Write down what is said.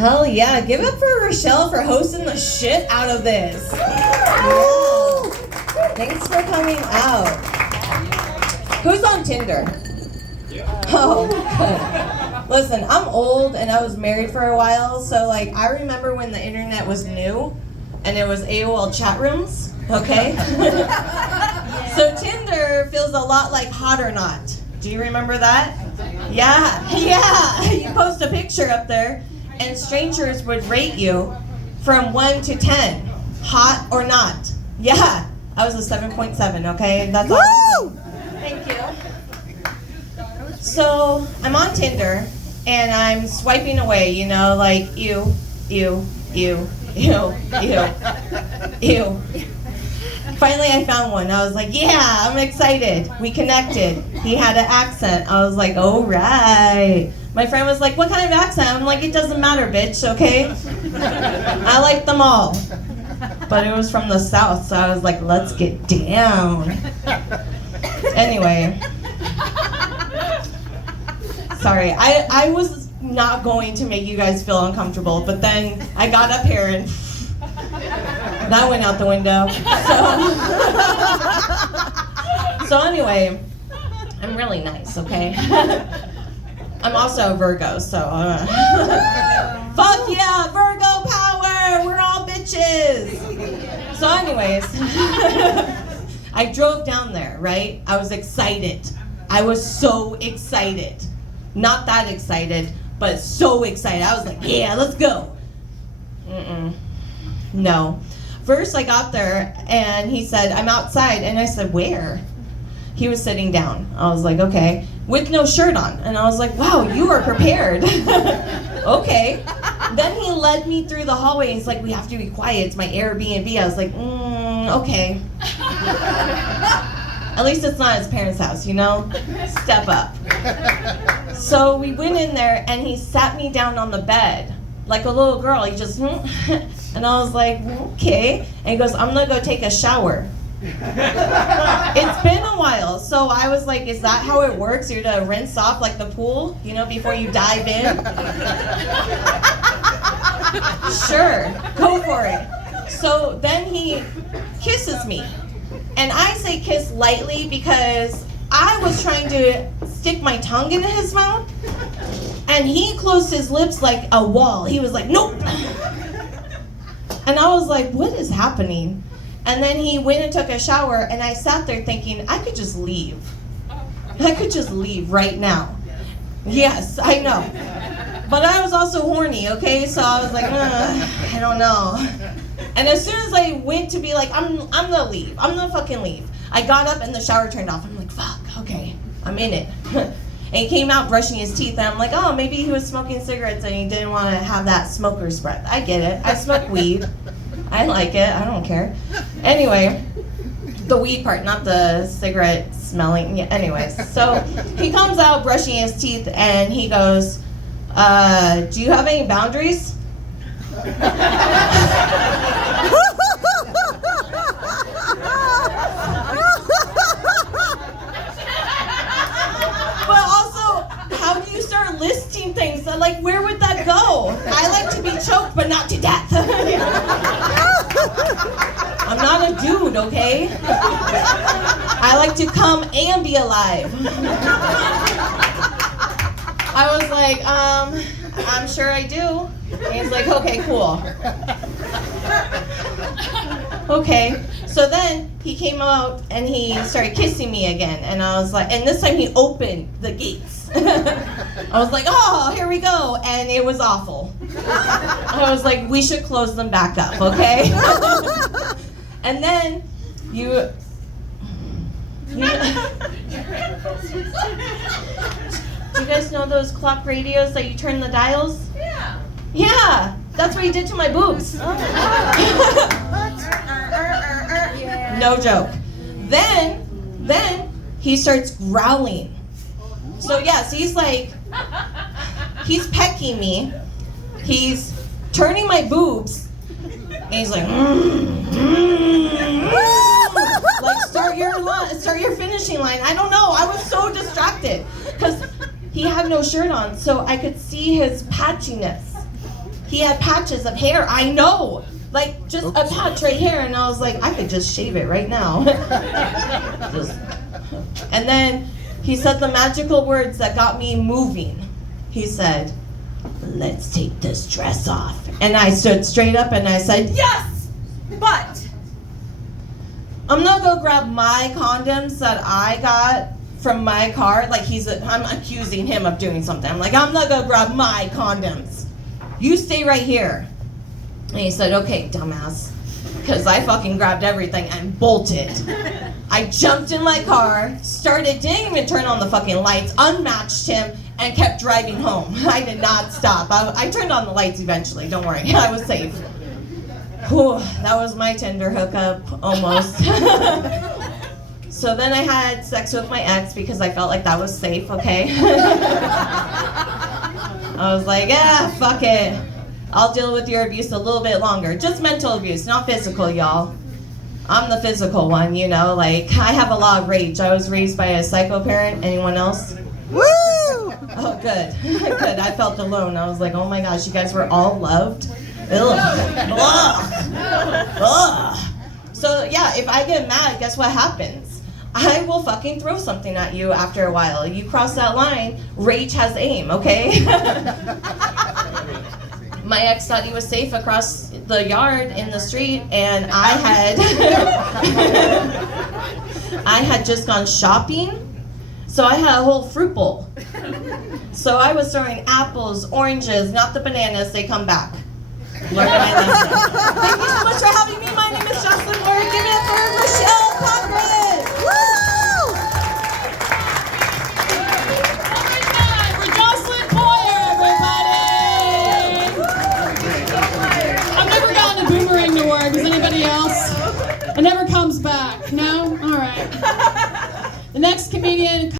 Hell yeah, give it for Rachelle for hosting the shit out of this. Yeah. Thanks for coming out. Who's on Tinder? Oh, listen, I'm old and I was married for a while, so like I remember when the internet was new and it was AOL chat rooms, okay? So Tinder feels a lot like Hot or Not. Do you remember that? Yeah. You post a picture up there and strangers would rate you from 1 to 10. Hot or not. Yeah, I was a 7.7, okay? That's all. Thank you. So I'm on Tinder and I'm swiping away, you know, like ew. Finally I found one. I was like, yeah, I'm excited. We connected. He had an accent. I was like, all right. My friend was like, what kind of accent? I'm like, it doesn't matter, bitch, okay? I like them all. But it was from the South, so I was like, let's get down. Anyway. Sorry, I was not going to make you guys feel uncomfortable, but then I got up here and that went out the window. So anyway, I'm really nice, okay? I'm also a Virgo, so fuck yeah, Virgo power! We're all bitches! So anyways, I drove down there, right? I was excited. I was so excited. Not that excited, but so excited. I was like, yeah, let's go. No. First I got there and he said, I'm outside. And I said, where? He was sitting down. I was like, okay. With no shirt on. And I was like, wow, you are prepared. Okay. Then he led me through the hallway. He's like, we have to be quiet. It's my Airbnb. I was like, okay. At least it's not his parents' house, you know? Step up. So we went in there and he sat me down on the bed. Like a little girl. He just, and I was like, okay. And he goes, I'm gonna go take a shower. It's been a while, so I was like, is that how it works? You're to rinse off like the pool, you know, before you dive in? Sure, go for it. So then he kisses me. And I say kiss lightly because I was trying to stick my tongue into his mouth. And he closed his lips like a wall. He was like, nope. And I was like, what is happening? And then he went and took a shower, and I sat there thinking, I could just leave. I could just leave right now. Yes, I know. But I was also horny, okay? So I was like, I don't know. And as soon as I went to be like, I'm gonna leave. I'm gonna fucking leave. I got up and the shower turned off. I'm like, fuck, okay, I'm in it. And he came out brushing his teeth, and I'm like, oh, maybe he was smoking cigarettes and he didn't want to have that smoker's breath. I get it. I smoke weed. I like it. I don't care. Anyway, the weed part, not the cigarette smelling. Yeah, anyways, so he comes out brushing his teeth, and he goes, do you have any boundaries? But also, how do you start listing things? Like, where would that go? I like to be choked, but not to death. I'm not a dude, okay? I like to come and be alive. I was like, I'm sure I do. And he's like, okay, cool. Okay. So then he came out and he started kissing me again. And I was like, and this time he opened the gates. I was like, oh, here we go. And it was awful. I was like, we should close them back up, okay? And then do you guys know those clock radios that you turn the dials? Yeah. Yeah, that's what he did to my boobs. No joke. Then he starts growling. So yes, he's like, he's pecking me. He's turning my boobs. And he's like, like start your finishing line. I don't know. I was so distracted because he had no shirt on, so I could see his patchiness. He had patches of hair. I know. Like, just a patch right here. And I was like, I could just shave it right now. And then he said the magical words that got me moving. He said, let's take this dress off. And I stood straight up and I said, yes, but I'm not gonna grab my condoms that I got from my car. Like I'm accusing him of doing something. I'm like, I'm not gonna grab my condoms. You stay right here. And he said, okay, dumbass. Because I fucking grabbed everything and bolted. I jumped in my car, didn't even turn on the fucking lights, unmatched him, and kept driving home. I did not stop. I turned on the lights eventually, don't worry, I was safe. Whew, that was my Tinder hookup, almost. So then I had sex with my ex because I felt like that was safe, okay? I was like, yeah, fuck it. I'll deal with your abuse a little bit longer. Just mental abuse, not physical, y'all. I'm the physical one, you know, like, I have a lot of rage. I was raised by a psycho parent. Anyone else? Woo! Oh, good. Good. I felt alone. I was like, oh my gosh, you guys were all loved? Ugh. Ugh. Ugh. So, yeah, if I get mad, guess what happens? I will fucking throw something at you after a while. You cross that line, rage has aim, okay? My ex thought he was safe across the yard in the street, and I had just gone shopping, so I had a whole fruit bowl. So I was throwing apples, oranges, not the bananas, they come back. Learn my lesson. Thank you so much for having me. My name is Jocelyn Ward. Give it up for Rachelle, Cochran. Woo! For Jocelyn Boyer, everybody! I've never gotten a boomerang to work. Does anybody else? It never comes back. No? All right. The next comedian.